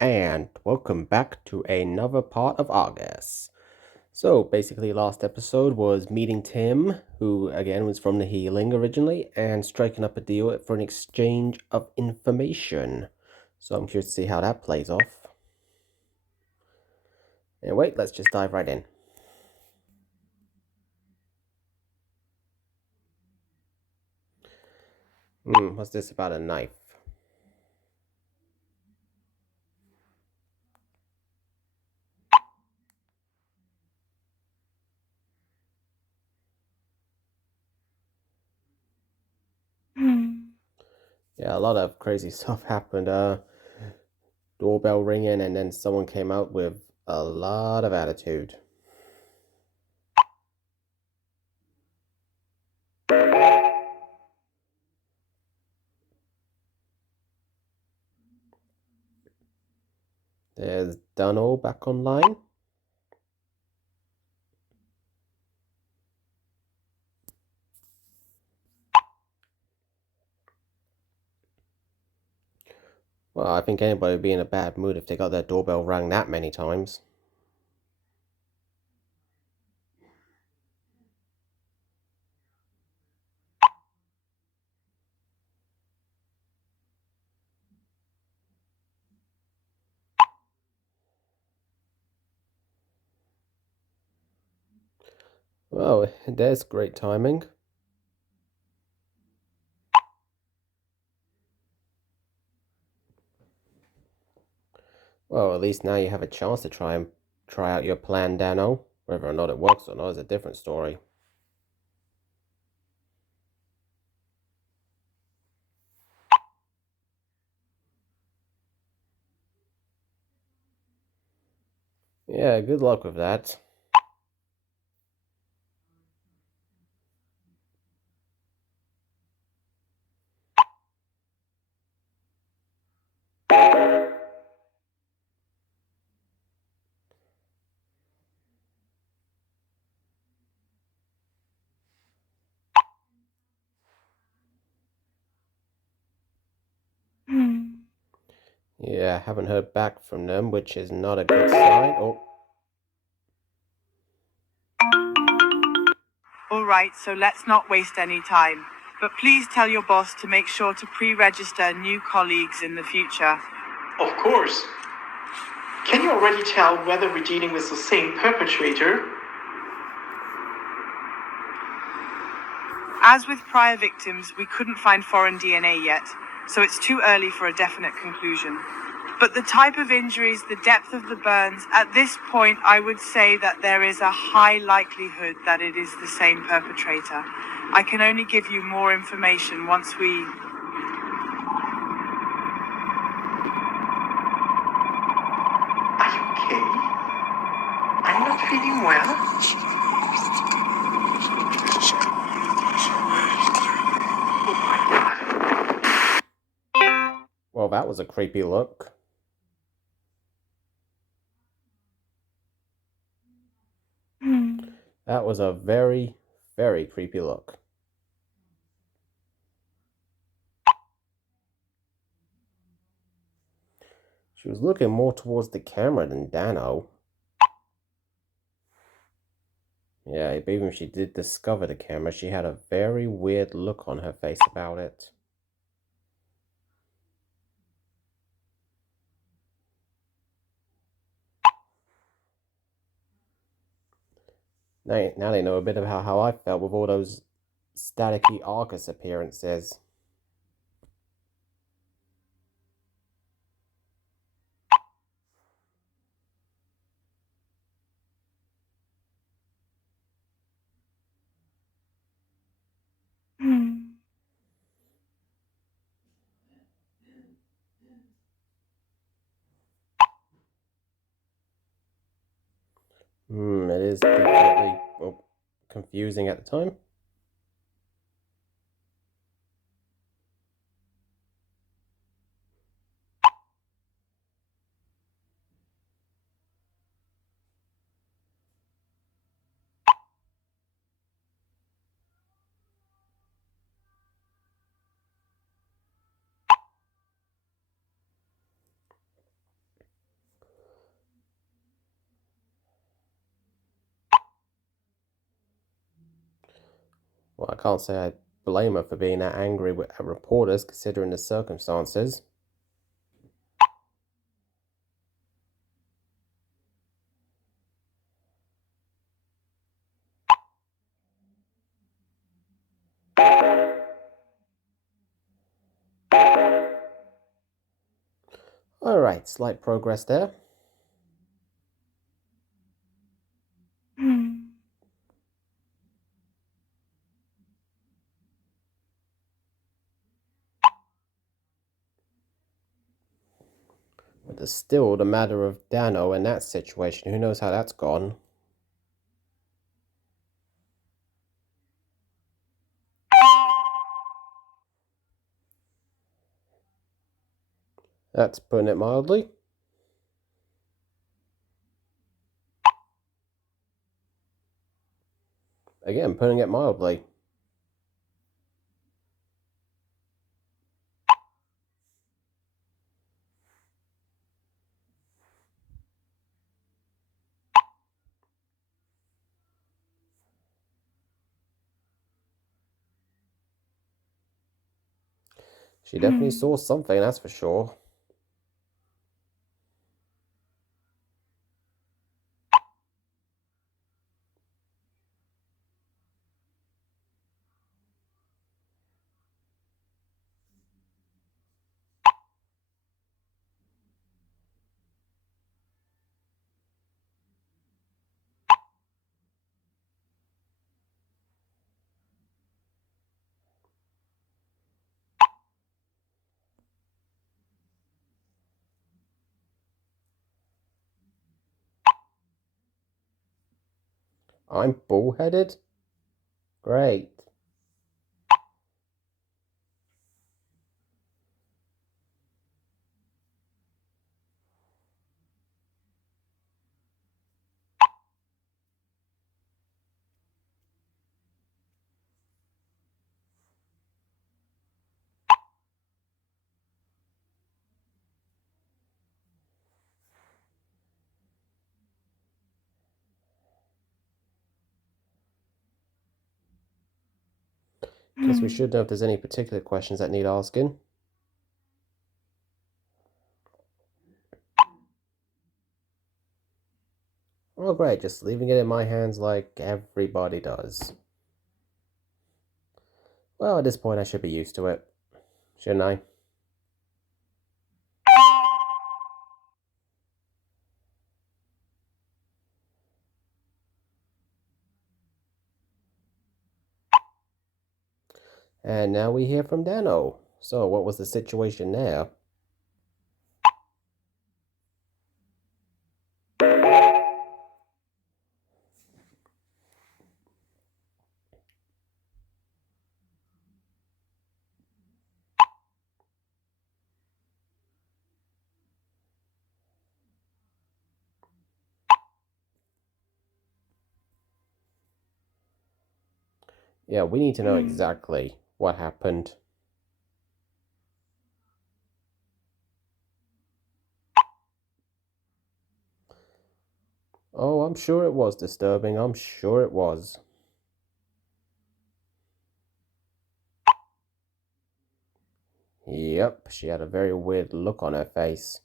and welcome back to another part of ARGUS. So basically last episode was meeting Tim, who again was from the healing originally, and striking up a deal for an exchange of information. So I'm curious to see how that plays off. Anyway, let's just dive right in. What's this about a knife? Yeah, a lot of crazy stuff happened. Doorbell ringing, and then someone came out with a lot of attitude. There's Dunno back online. Well, I think anybody would be in a bad mood if they got their doorbell rang that many times. Well, there's great timing. Well, at least now you have a chance to try out your plan, Dano. Whether or not it works or not is a different story. Yeah, good luck with that. Yeah, haven't heard back from them, which is not a good sign. Oh. All right, so let's not waste any time. But please tell your boss to make sure to pre-register new colleagues in the future. Of course. Can you already tell whether we're dealing with the same perpetrator? As with prior victims, we couldn't find foreign DNA yet, so it's too early for a definite conclusion. But the type of injuries, the depth of the burns, at this point I would say that there is a high likelihood that it is the same perpetrator. I can only give you more information once we... Are you okay? I'm not feeling well. Well, that was a creepy look. That was a very, very creepy look. She was looking more towards the camera than Dano. Yeah, even if she did discover the camera, she had a very weird look on her face about it. Now they know a bit about how I felt with all those staticky ARGUS appearances. It is definitely confusing at the time. Well, I can't say I blame her for being that angry at reporters, considering the circumstances. Alright, slight progress there. But there's still the matter of Dano and that situation. Who knows how that's gone? That's putting it mildly. Again, putting it mildly. She definitely saw something, that's for sure. I'm bullheaded? Great. Guess we should know if there's any particular questions that need asking. Oh great, just leaving it in my hands like everybody does. Well, at this point I should be used to it, shouldn't I? And now we hear from Dano. So what was the situation there? Yeah, we need to know exactly what happened. Oh, I'm sure it was disturbing. I'm sure it was. Yep, she had a very weird look on her face.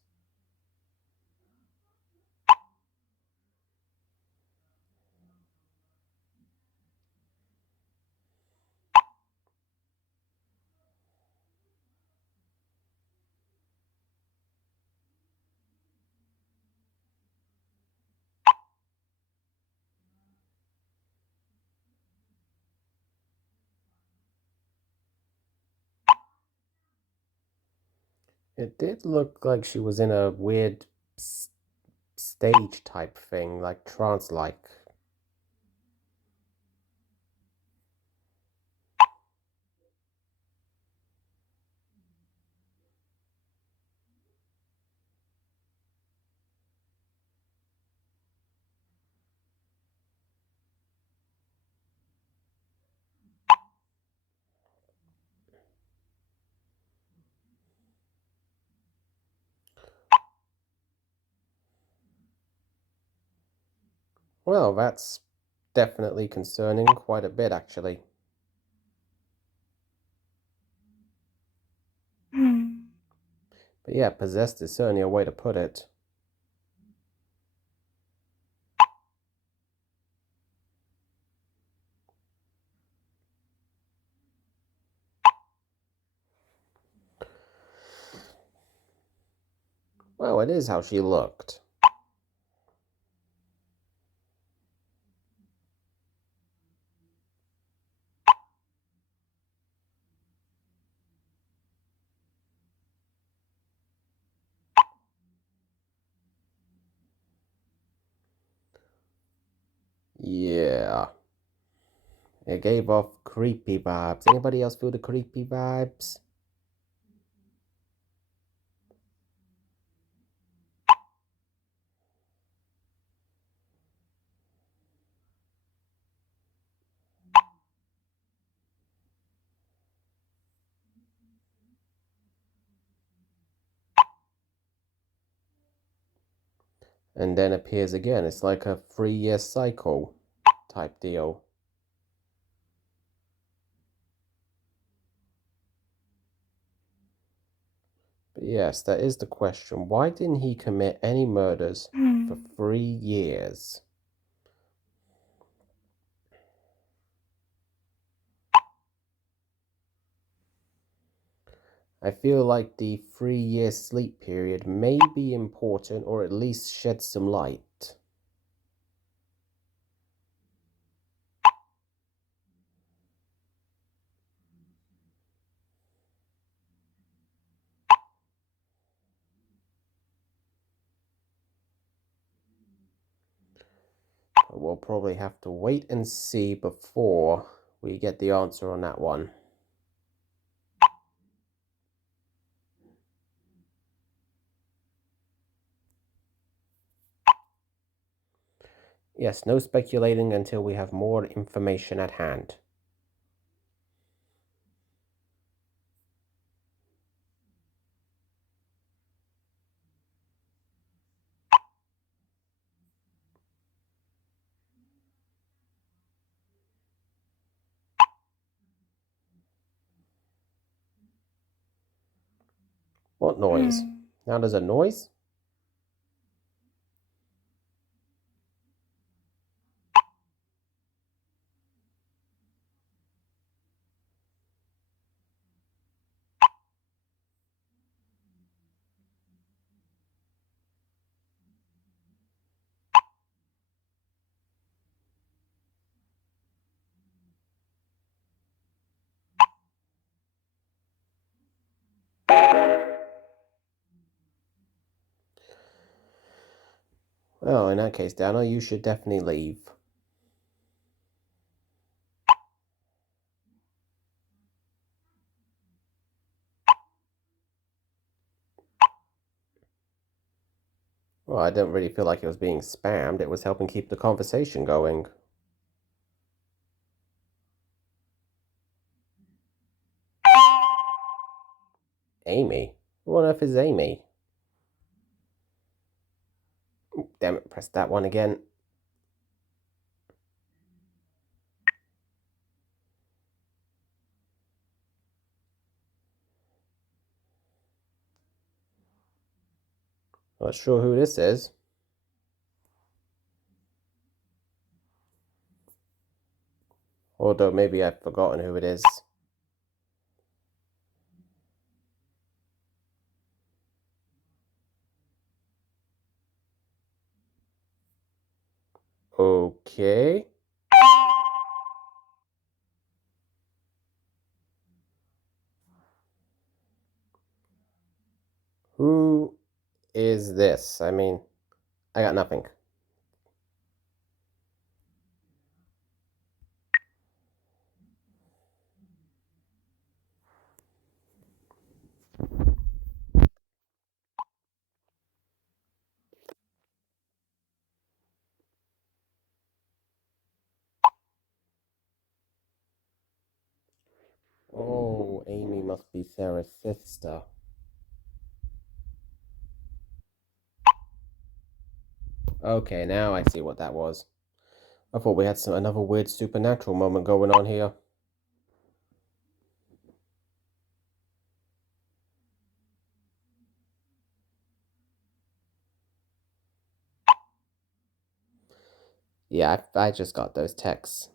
It did look like she was in a weird stage type thing, like trance-like. Well, that's definitely concerning quite a bit, actually. But yeah, possessed is certainly a way to put it. Well, it is how she looked. Yeah. It gave off creepy vibes. Anybody else feel the creepy vibes? And then appears again. It's like a 3-year cycle type deal. But yes, that is the question. Why didn't he commit any murders for 3 years? I feel like the 3-year sleep period may be important, or at least shed some light. But we'll probably have to wait and see before we get the answer on that one. Yes, no speculating until we have more information at hand. What noise? Now there's a noise? Well, in that case, Dana, you should definitely leave. Well, I didn't really feel like it was being spammed. It was helping keep the conversation going. Amy? Who on earth is Amy? Ooh, damn it, press that one again. Not sure who this is. Although maybe I've forgotten who it is. Okay. Who is this? I mean, I got nothing. Oh, Amy must be Sarah's sister. Okay, now I see what that was. I thought we had another weird supernatural moment going on here. Yeah, I just got those texts.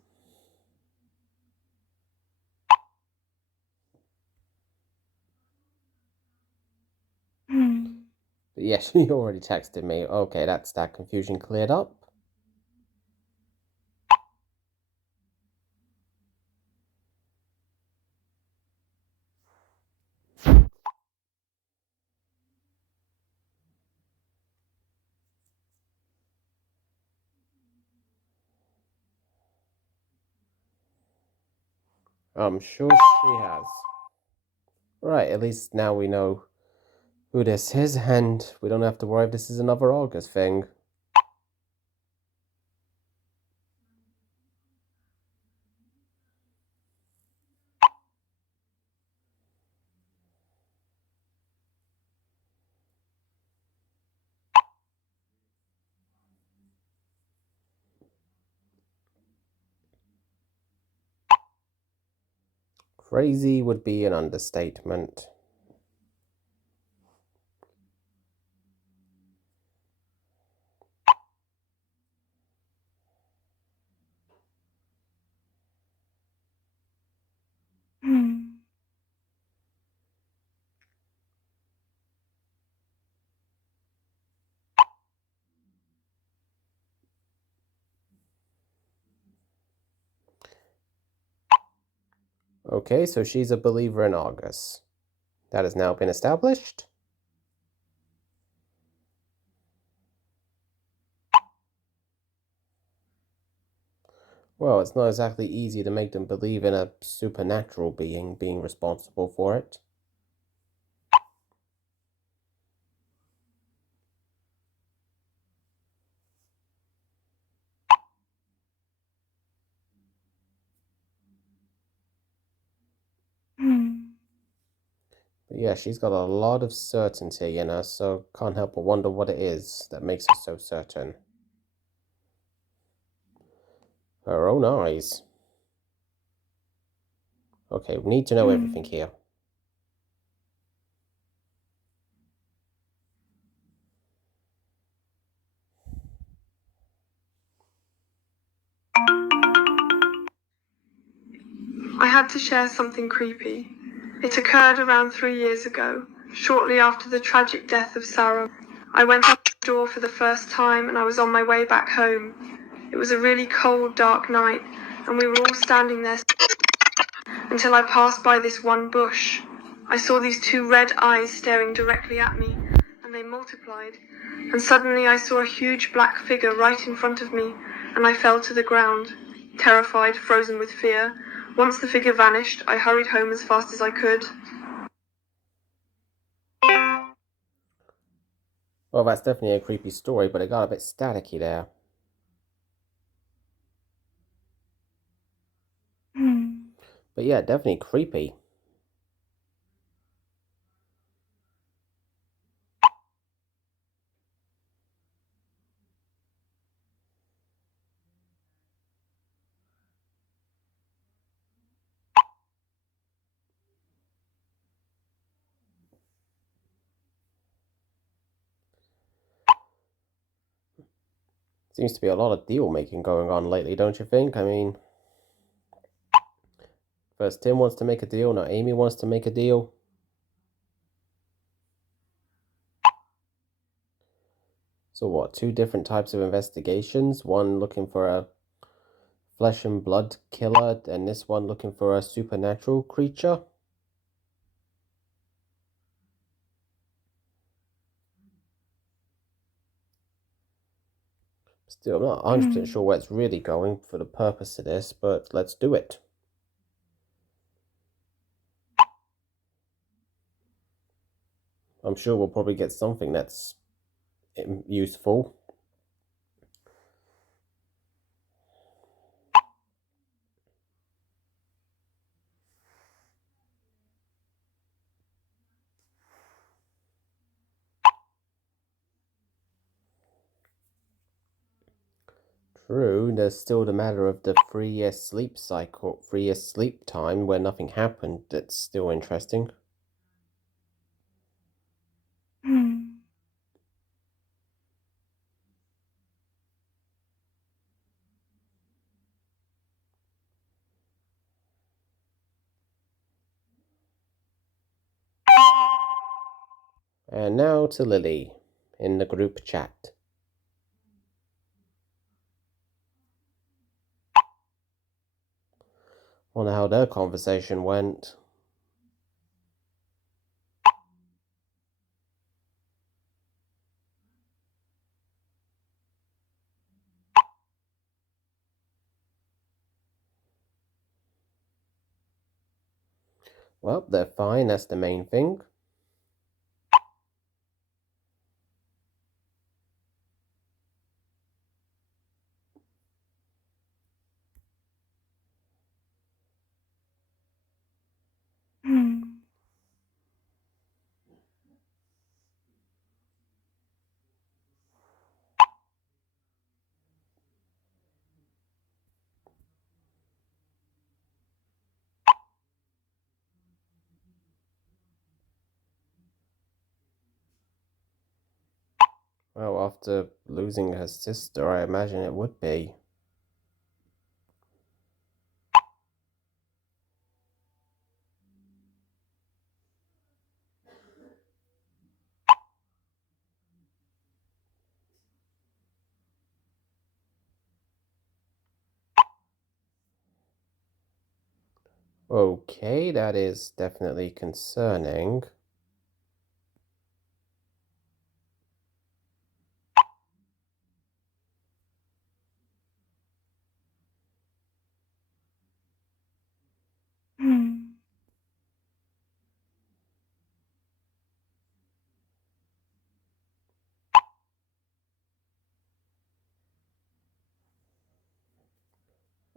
But yes, you already texted me. Okay, that's that confusion cleared up. I'm sure she has. Right, at least now we know who this is, and we don't have to worry if this is another Argus thing. Crazy would be an understatement. Okay, so she's a believer in Argus. That has now been established. Well, it's not exactly easy to make them believe in a supernatural being responsible for it. But yeah, she's got a lot of certainty in her, so can't help but wonder what it is that makes her so certain. Her own eyes. Okay, we need to know everything here. I had to share something creepy. It occurred around 3 years ago, shortly after the tragic death of Sarah. I went out the door for the first time and I was on my way back home. It was a really cold, dark night, and we were all standing there until I passed by this one bush. I saw these two red eyes staring directly at me, and they multiplied. And suddenly I saw a huge black figure right in front of me, and I fell to the ground, terrified, frozen with fear. Once the figure vanished, I hurried home as fast as I could. Well, that's definitely a creepy story, but it got a bit staticky there. But yeah, definitely creepy. Seems to be a lot of deal making going on lately, don't you think? I mean, first Tim wants to make a deal, now Amy wants to make a deal. So what, two different types of investigations? One looking for a flesh and blood killer, and this one looking for a supernatural creature? Still, I'm not 100% sure where it's really going for the purpose of this, but let's do it. I'm sure we'll probably get something that's useful. True, there's still the matter of the 3 year sleep cycle, 3 year sleep time where nothing happened. That's still interesting. And now to Lily in the group chat. Wonder how their conversation went. Well, they're fine, that's the main thing. Well, after losing her sister, I imagine it would be. Okay, that is definitely concerning.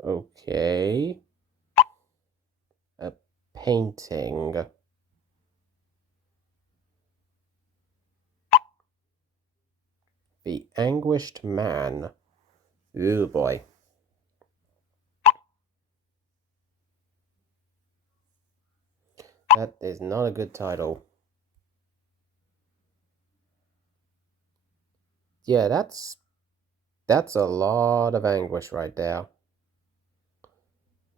Okay. A painting. The Anguished Man. Ooh boy. That is not a good title. Yeah, that's a lot of anguish right there.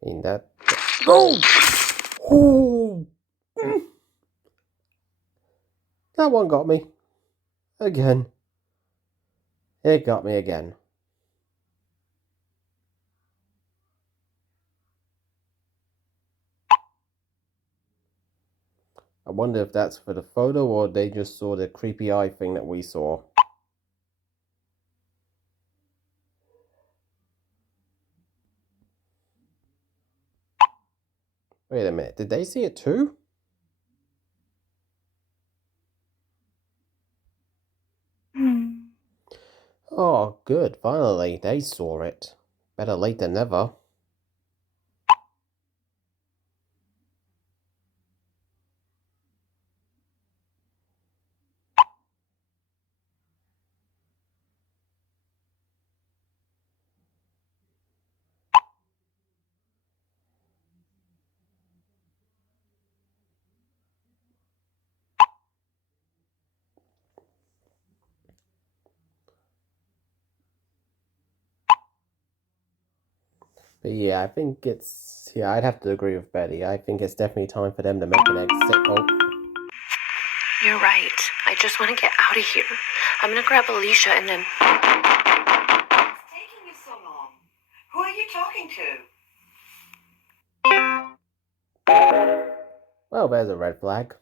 I mean that. Oh! Oh! That one got me. Again. It got me again. I wonder if that's for the photo or they just saw the creepy eye thing that we saw. Wait a minute, did they see it too? Oh, good, finally, they saw it. Better late than never. But yeah, I think it's... Yeah, I'd have to agree with Betty. I think it's definitely time for them to make an exit. Oh. You're right. I just want to get out of here. I'm gonna grab Alicia and then... What's taking you so long? Who are you talking to? Well, there's a red flag.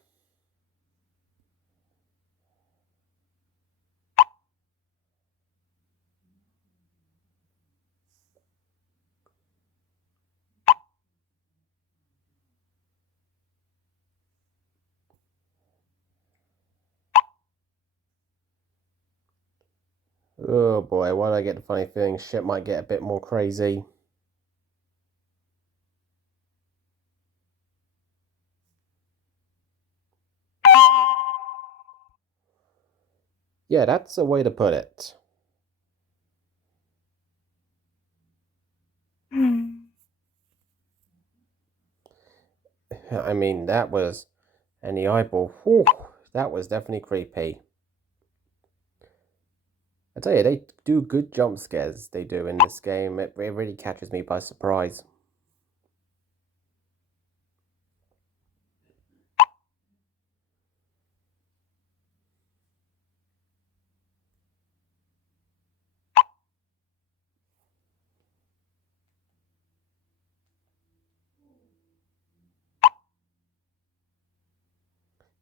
Oh boy, why do I get the funny feeling shit might get a bit more crazy? Yeah, that's a way to put it. I mean, that was... And the eyeball, whew, that was definitely creepy. I tell you, they do good jump scares, they do in this game. It really catches me by surprise.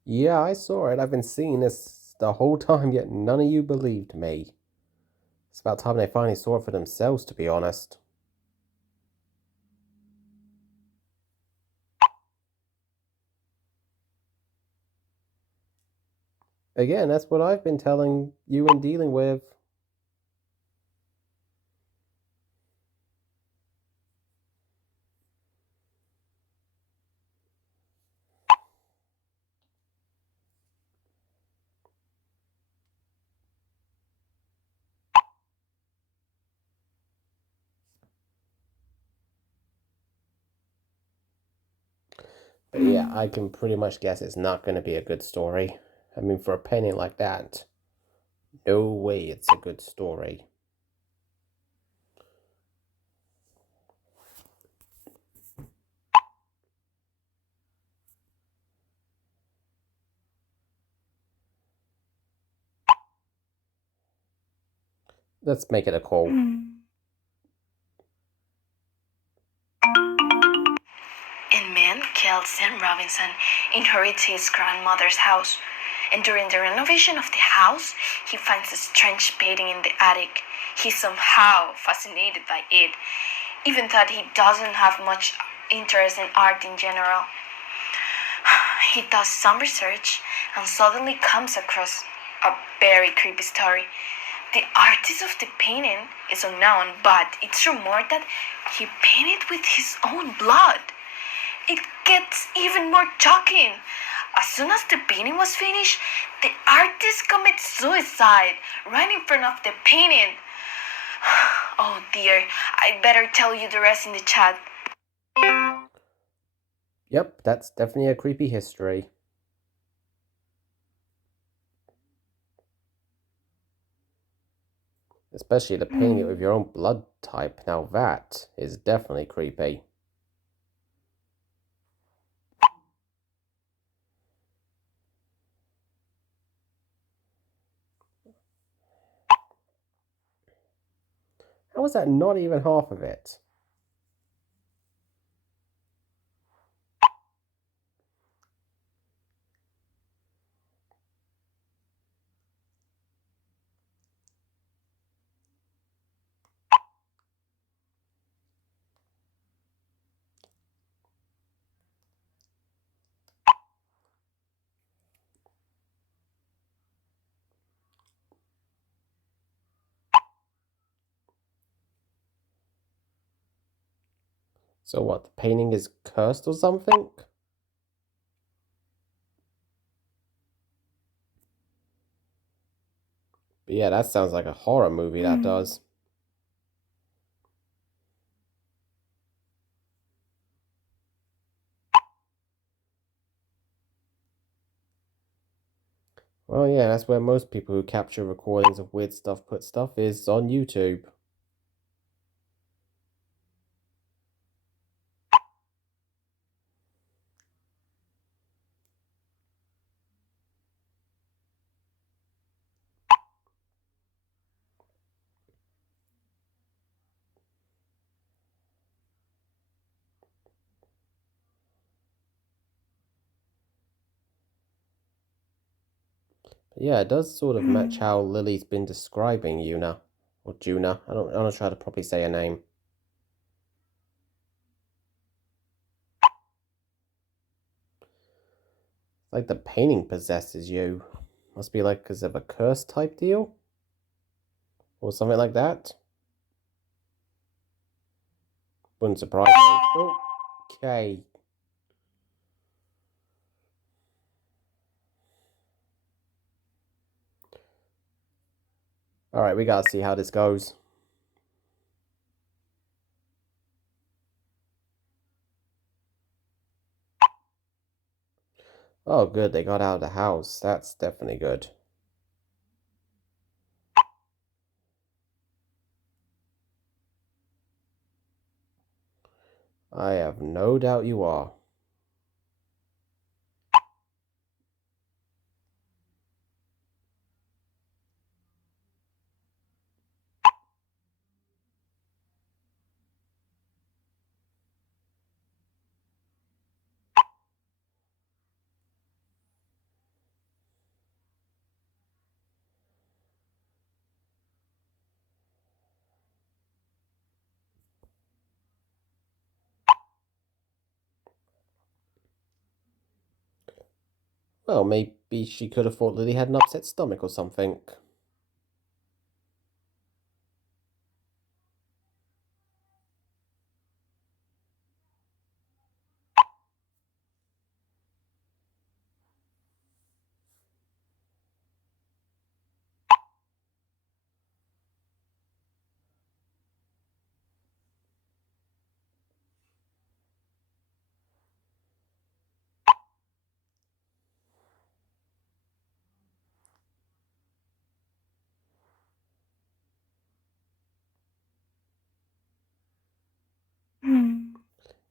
Yeah, I saw it. I've been seeing this the whole time, yet none of you believed me. It's about time they finally saw it for themselves, to be honest. Again, that's what I've been telling you and dealing with. But yeah, I can pretty much guess it's not going to be a good story. I mean, for a painting like that, no way it's a good story. Let's make it a call. A man killed Sam Robinson inherits his grandmother's house, and during the renovation of the house, he finds a strange painting in the attic. He's somehow fascinated by it, even though he doesn't have much interest in art in general. He does some research and suddenly comes across a very creepy story. The artist of the painting is unknown, but it's rumored that he painted with his own blood. It gets even more shocking. As soon as the painting was finished, the artist commits suicide right in front of the painting. Oh dear, I'd better tell you the rest in the chat. Yep, that's definitely a creepy history. Especially the painting it with your own blood type. Now that is definitely creepy. How is that not even half of it? So what, the painting is cursed or something? But yeah, that sounds like a horror movie, that does. Well, yeah, that's where most people who capture recordings of weird stuff put stuff is on YouTube. But yeah, it does sort of match how Lily's been describing Yuna. Or Juna. I don't try to properly say her name. Like the painting possesses you. Must be like because of a curse type deal? Or something like that? Wouldn't surprise me. Okay. Alright, we gotta see how this goes. Oh, good, they got out of the house. That's definitely good. I have no doubt you are. Well, maybe she could have thought Lily had an upset stomach or something.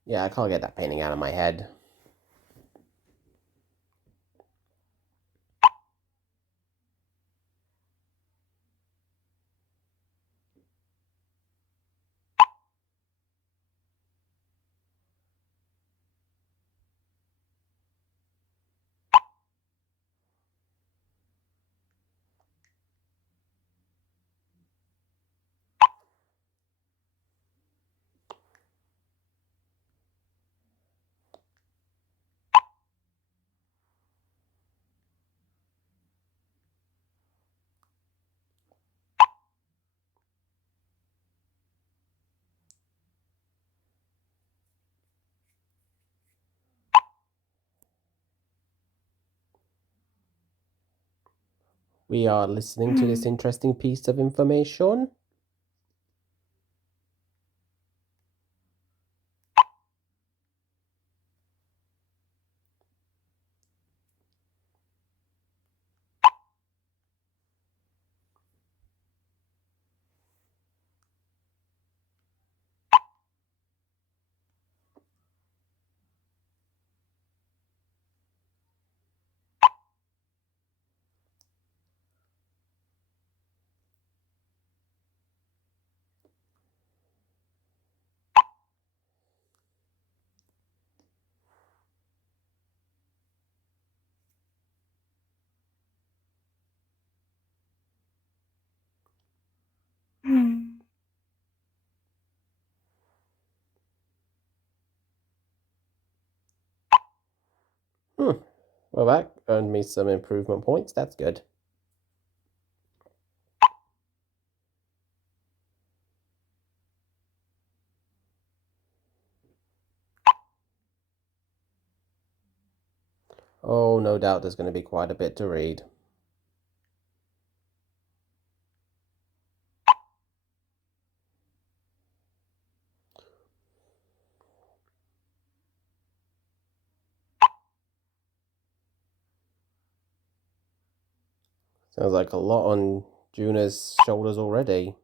Yeah, I can't get that painting out of my head. We are listening to this interesting piece of information. Well, that earned me some improvement points. That's good. Oh, no doubt there's going to be quite a bit to read. Sounds like a lot on Juna's shoulders already.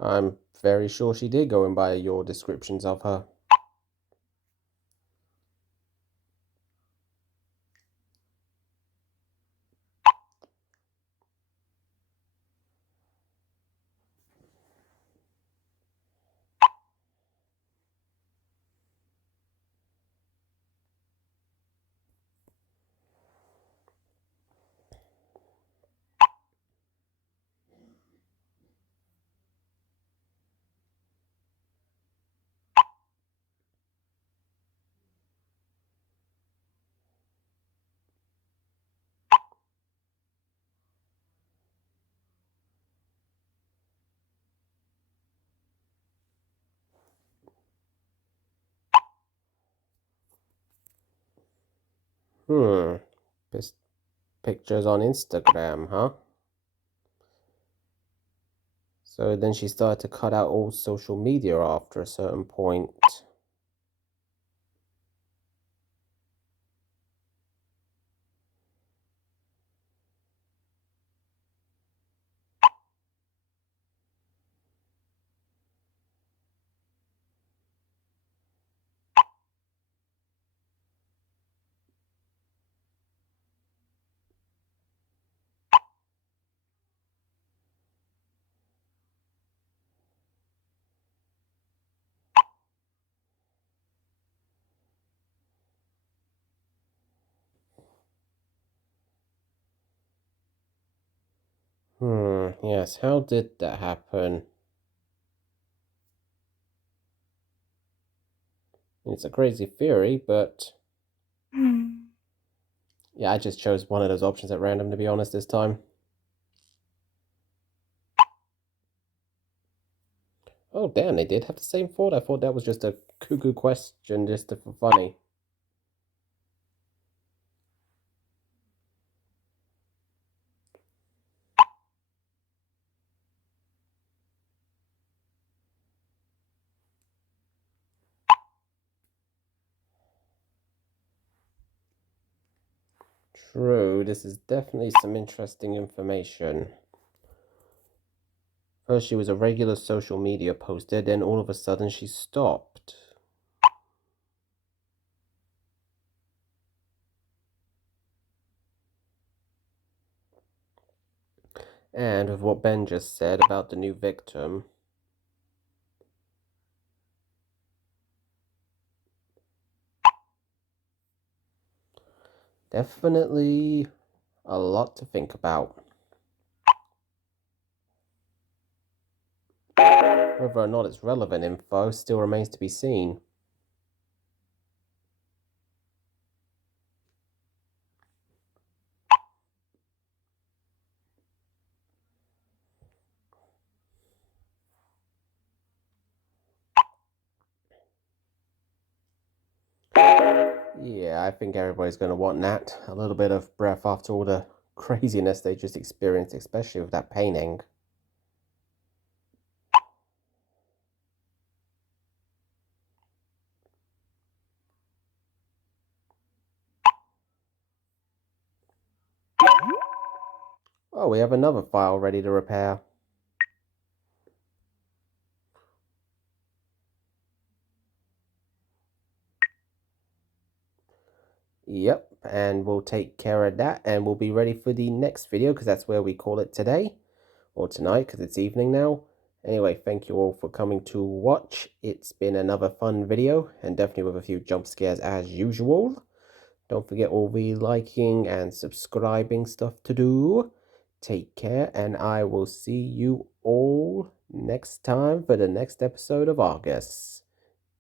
I'm very sure she did, going by your descriptions of her. This pictures on Instagram, huh? So then she started to cut out all social media after a certain point. Yes, how did that happen? It's a crazy theory, but yeah, I just chose one of those options at random, to be honest, this time. Oh, damn, they did have the same thought. I thought that was just a cuckoo question, just for funny. True, this is definitely some interesting information. First, she was a regular social media poster, then all of a sudden she stopped. And with what Ben just said about the new victim, definitely a lot to think about. Whether or not it's relevant info still remains to be seen. Yeah, I think everybody's going to want that. A little bit of breath after all the craziness they just experienced, especially with that painting. Oh, we have another file ready to repair. Yep, and we'll take care of that, and we'll be ready for the next video, because that's where we call it today, or tonight, because it's evening now. Anyway, thank you all for coming to watch. It's been another fun video, and definitely with a few jump scares as usual. Don't forget all the liking and subscribing stuff to do. Take care, and I will see you all next time for the next episode of ARGUS.